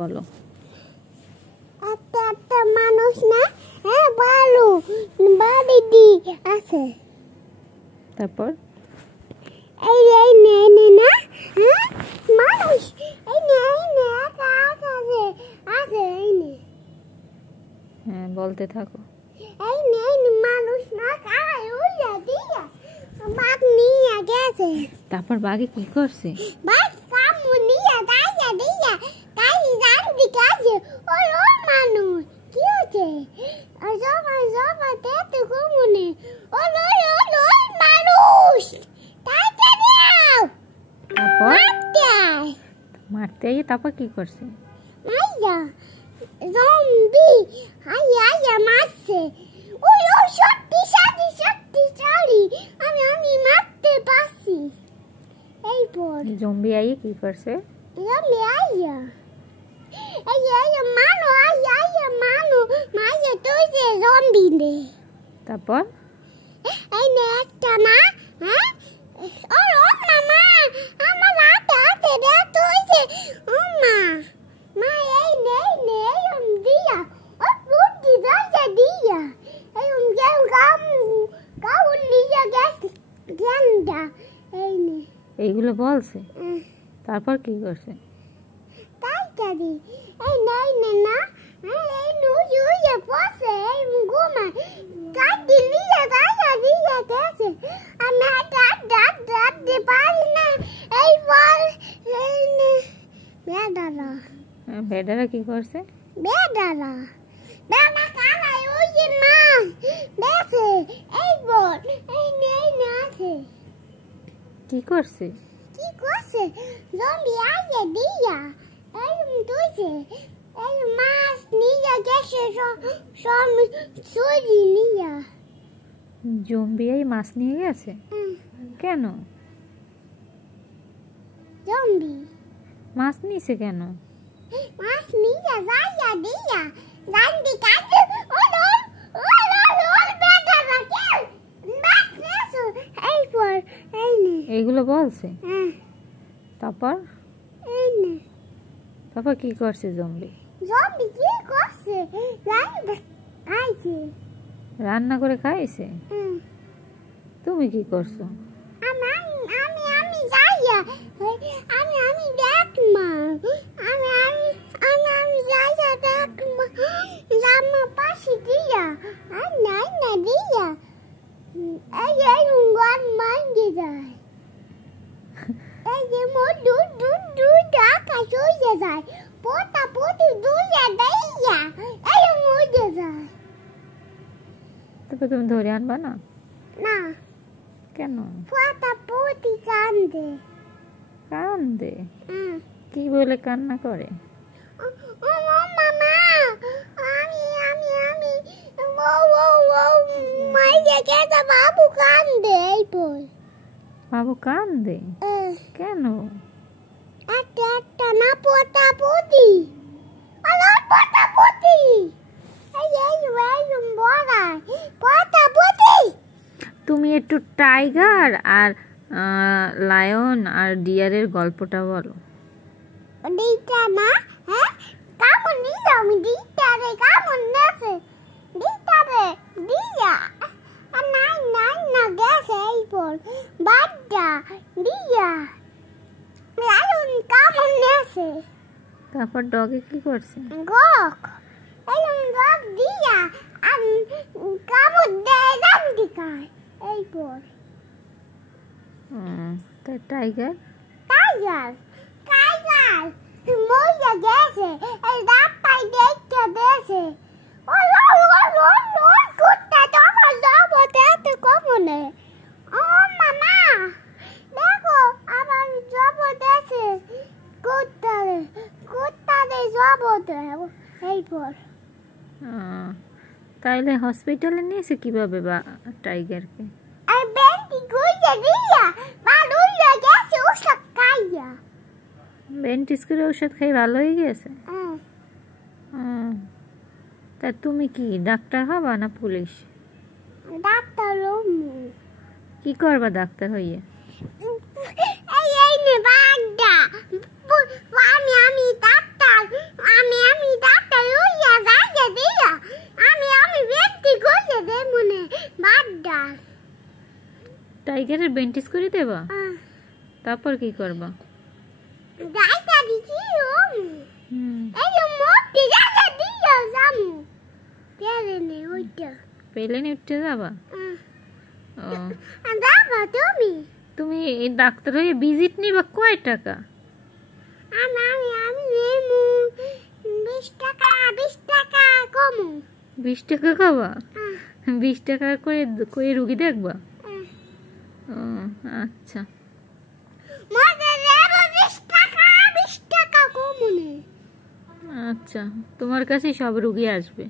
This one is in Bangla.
বলো। একটা মানুষ না, হ্যাঁ ভালো বাড়ি দি আছে। তারপর এই এই নে নে না, হ্যাঁ মানুষ এই নে একা একা আছে আছে এই নে। হ্যাঁ বলতে থাকো। এই নে মানুষ না কাই উইয়া দিয়া বাঘ নিয়ে গেছে। তারপর বাঘে কি করছে? বাঘ কামু নিয়ে দাইয়া দিয়া কাই জানদি কাজে ওই ওই মানুষ কি হচ্ছে জমা জমা তেতে কমুনে ওই ওই ওই ওই মানুষ তাইতে দাও। তারপর মারতে মারতে গিয়ে তারপর কি করছে? আইয়া জম্বি আইয়া আইয়া মারছে। ওই ওই শক্তিশালী আমি মারতে পারছি। এই পর জম্বি আইয়ে কি করছে? জম্বি আইয়া আইয়া মানো আইয়া মানো মাইয়া তুই যে জম্বি নে। তারপর এই নে একটা না, হ্যাঁ ওর ও মামা আমার হাতে দে তুই যে ও মা মা এই নে দিয়া ও বুদ্ধি দাইয়া দিয়া এই গেম গাম নিয়ে গেছে গেন্দা এই নে এইগুলো বলছে। তারপর কি করছে? তাইতারি এই নে না এই নুইয়া পছে এই ঘুমা কাটি নিয়ে দাইয়া দিয়া গেছে। আমি ডাট দে পারি না এই বল এই নে বেদারা বেডারা কি করছে? বেদারা বেদা কালাই ওই যে মা বেছে এই বল এই নে আছে কি করছে? কি করছে জম্বি আইয়া দিয়া এই তুইছে এই মাছ নিয়ে গেছে সব চুরি নিয়ে। জম্বি আই মাছ নিয়ে গেছে কেন? জম্বি মাছ নিছে কেন? মাছ নিয়ে যাইয়া দিয়া গান্ডি কাটে ওই বেটারা কেউ মাছ নেছো এই পর এই নে এইগুলো বলছে। তারপর এই নে তারপর কি করছে জম্বি? জম্বি কি করছে খাইছে রান্না করে খাইছে। তুমি কি করছো? আমি যাইয়া আমি দেখমা আমি যাইয়া দেখমা জামা পাশে দিয়া নাই না দিয়া এই উঙ্গন মাঙ্গে যায় এই যে দু টাকা চলে যায় পোতা পোতি দুইয়া দেইয়া এই মরে যায়। তারপর তুমি ধরে আনবা না? না কেন? পোতা পোতি কান্দে কান্দে? কি বলে কান্না করে? ও মামা আমি মাইয়া গেছে বাবু কান্দে এই বল। বাবু কান্দে কেন? একটা না পোতা পোতি পোতা পোতি এই বড়া পোতা পোতি। তুমি একটু টাইগার আর লায়ন আর ডিয়ারের গল্পটা বলো। দিটা না, হ্যাঁ কামন নিয়ে আমি দিটা রে কামন নেছে দিটা রে দিয়া নাই না গেছে এই পর বাড্ডা দিয়া লায়ন কামন নেছে। তারপর ডগে কি করছে? গক এই গক দিয়া কামন দেয় জানতি কার এই পর তাই টাইগার টাইগার মইয়া গেছে এই রাস্তায় দেখতে দেছে ওই কুত্তা তোমার যাবো দেখতে কমনে। ও মামা দেখো আবার যাবো দেছে কুত্তারে যাবো দেব এই পর। তাইলে হসপিটালে নিয়েছে কিভাবে বা টাইগারকে? আর বেন্টি গুইয়া দিয়া বালুইয়া গেছে ওষুধ খাইয়া। বেন্টিস করে ওষুধ খাই ভালো হয়ে গেছে? তা তুমি কি ডাক্তার হবা না পুলিশ? ডাক্তার কি করবা ডাক্তার হইয়ে? এই নে বাগদা আমি ডাক্তার টাইগারের বেন্টিস করে দেবা? তারপর কি করবা? গাইটা দিছি হুম, এই যে মোটি গাইটা দিও জামু পেলে নে ওইটা পেলেনে উঠতে যাবা? ও, যাবা তুমি তুমি এই ডাক্তার হয়ে ভিজিট নিবা কয় টাকা? আমি নেমু 20 টাকা কমু 20 টাকা খাবা? 20 টাকা করে করে রুগী দেখবা? ও আচ্ছা। মজা দেবো 20 টাকা কমু নে আচ্ছা, তোমার কাছে সব রুগী আসবে।